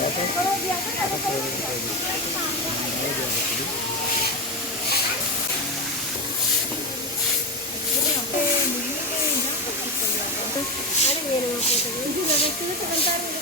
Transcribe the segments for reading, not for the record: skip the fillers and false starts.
Kalau biasa ada kayak ada yang nama foto ini juga betul sebentar ya.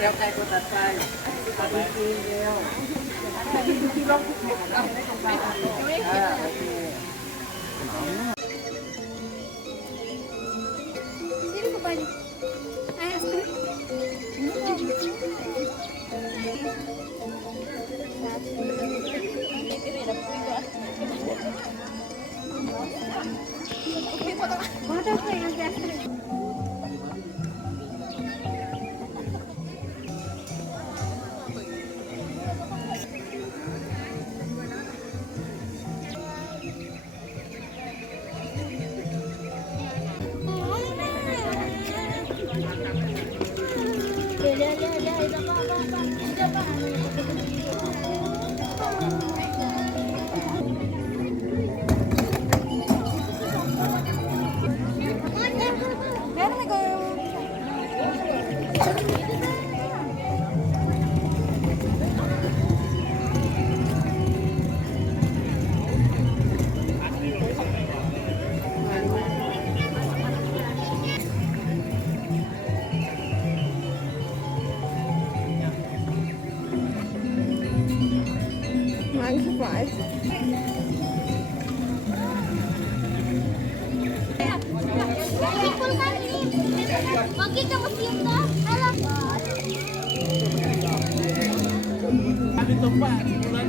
เดี๋ยวใครกดตัดไฟตัดจริงๆเร็วที่ลงทุกคนเอาได้ตรงไปโอเค Sini kepanya. Ayo Pergi ke museum dah. Alah. Ada tempat bulan.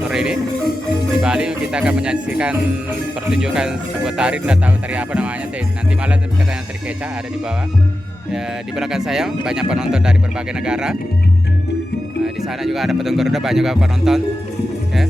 Sore ini di Bali kita akan menyaksikan pertunjukan sebuah tari, nggak tahu tari apa namanya. Nanti malam katanya tari keca ada di bawah. Ya, di belakang saya banyak penonton dari berbagai negara. Nah, di sana juga ada patung Garuda, banyak juga penonton. Ya.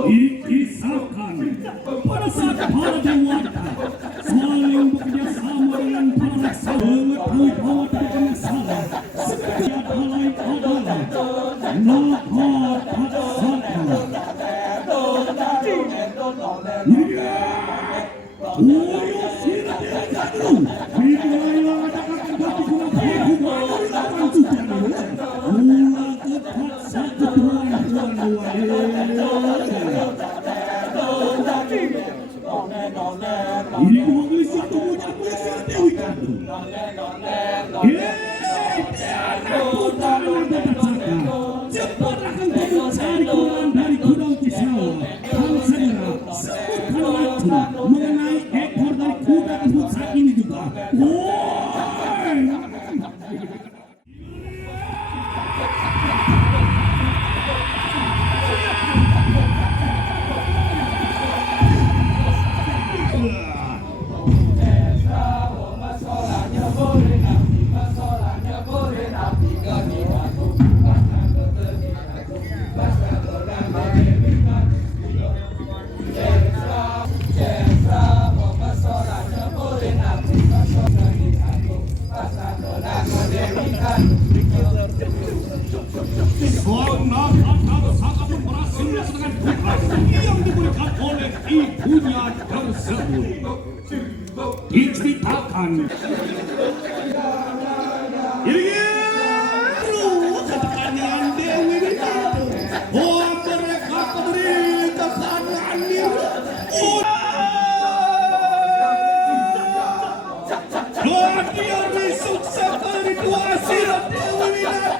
Dikisahkan pada saat para dewata saling bekerjasama dengan para raksasa mengetahui bahwa tidak ada masalah setiap hal lain adalah nahat haksaka. Uyo sirapilkadu Bidaya adakah batu guna berhubungan dengan tujuan ulang kepat satu tuan-tuan ini mengulis satu punya punya Dewi Kandu. Cepatlah kau mencari keluar dari gudang Cisawa. Kau segera sebutkan lagi mengenai ekor dari kuda tersebut saat ini juga. Sangat berhasil melaksanakan tugas yang diberikan oleh ibunya tersebut. Diceritakan. Katakan dengan Dewi Kandu. Oh, mereka memberitakan anir. Dia disuksakan ritual silat Dewi Kandu.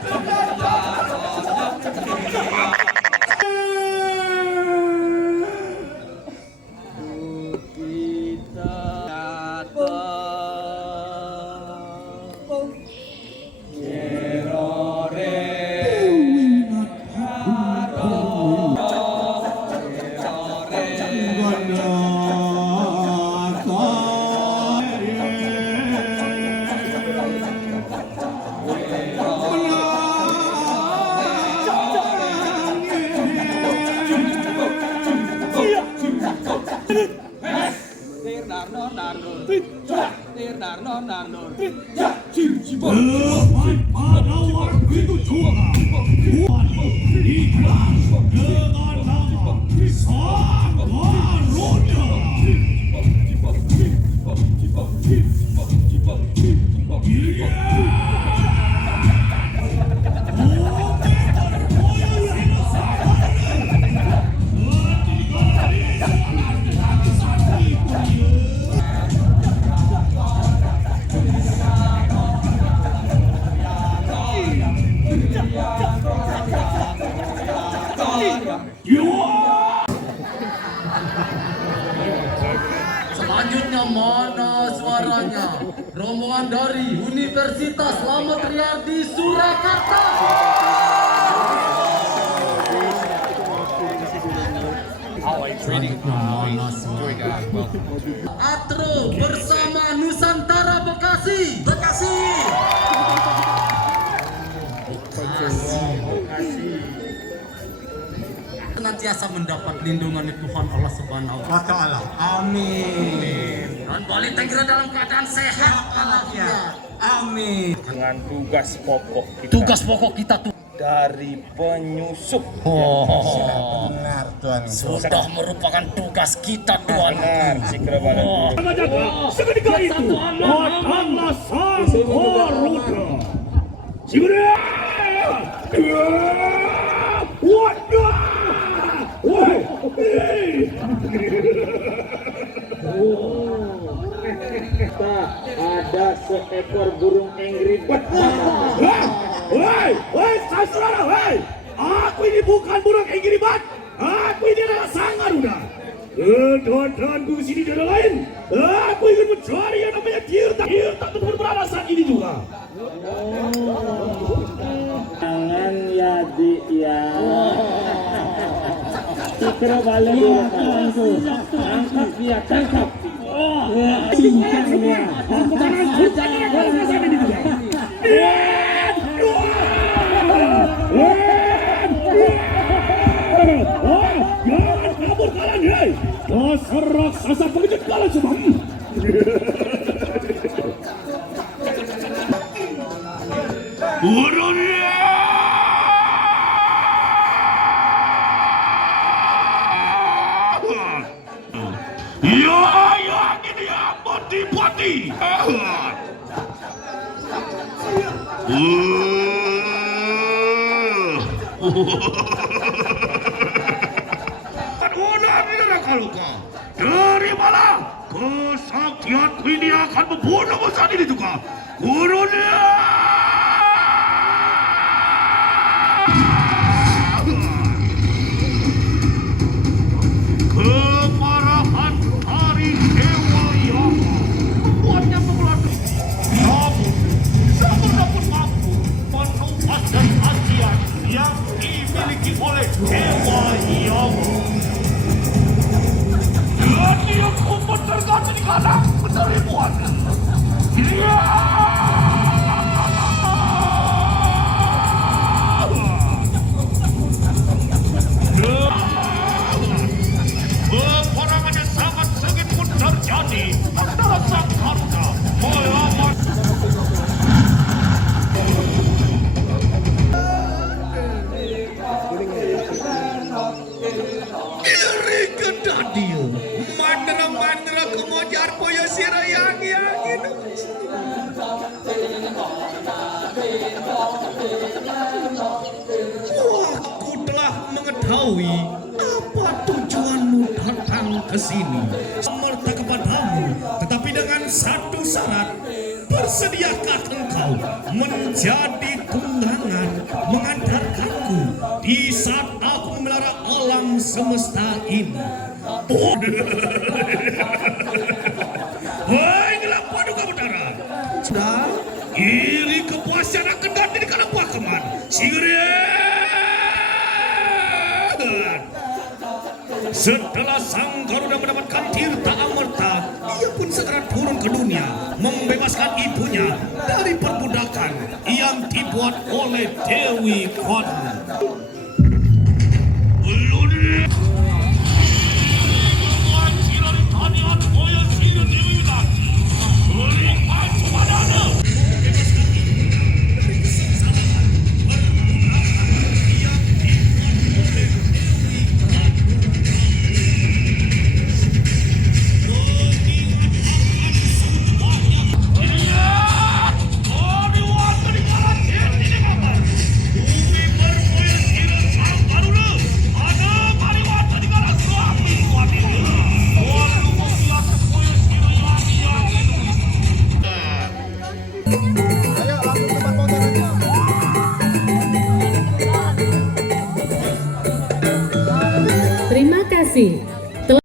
Lepas pada waktu itu juga Tuhan ikhlas dengan nama Sang Garuda. Selanjutnya mana suaranya? Rombongan dari Universitas Slamet Riyadi Surakarta. Atro bersama Nusantara Bekasi. Senantiasa mendapat lindungan Tuhan Allah Subhanahu wa Ta'ala. Amin. Dan Bali Tengger dalam keadaan sehat walafiat. Amin. Dengan tugas pokok kita tuh dari penyusup. Benar Tuhan. Sudah merupakan tugas kita Tuhan. Benar, segera banget. Seketika itu datanglah Sang Garuda. Segera. Waduh. Ada seekor burung Inggris Hei, saudara, hei! Aku ini bukan burung Enggiribat. Aku ini adalah Sang Garuda. Kedatanganku ke sini tidak lain. Aku ingin mencari yang namanya Tirta. Tirta tempat berada saat ini juga. Jangan ya di ya. Cikro balik langsung dia tangkap. Cincangnya. Jangan kabur kalian, hei! Dasar raksasa pengecut kalian semua. Urunnya! Ya, ini ya, poti-poti. Dari mana kesaktianku ini akan membunuhmu saat ini juga. Gurunya. Kemarahan hari dewa yang membuatnya mengeluarkan. Namun, saya pun mampu menumpas dari hasiat yang dimiliki oleh dewa yang dia kumpul tergantung di kanan penerimaan. Peperangannya sangat sengit pun terjadi antara Sang Garuda melawan iri kedadiu. Mandra-mandra kemojar poyo sirayang yang itu. Aku telah mengetahui apa tujuanmu datang ke sini. Semerta kepadamu, tetapi dengan satu syarat. Bersediakah engkau menjadi tunggangan mengantarkanku di saat aku memelihara alam semesta ini? Hei, gelap paduka utara. Sudah, iri kepuasan akan datang di kalang pakeman. Setelah Sang Garuda mendapatkan tirta amerta, ia pun segera turun ke dunia, membebaskan ibunya dari perbudakan yang dibuat oleh Dewi Kod.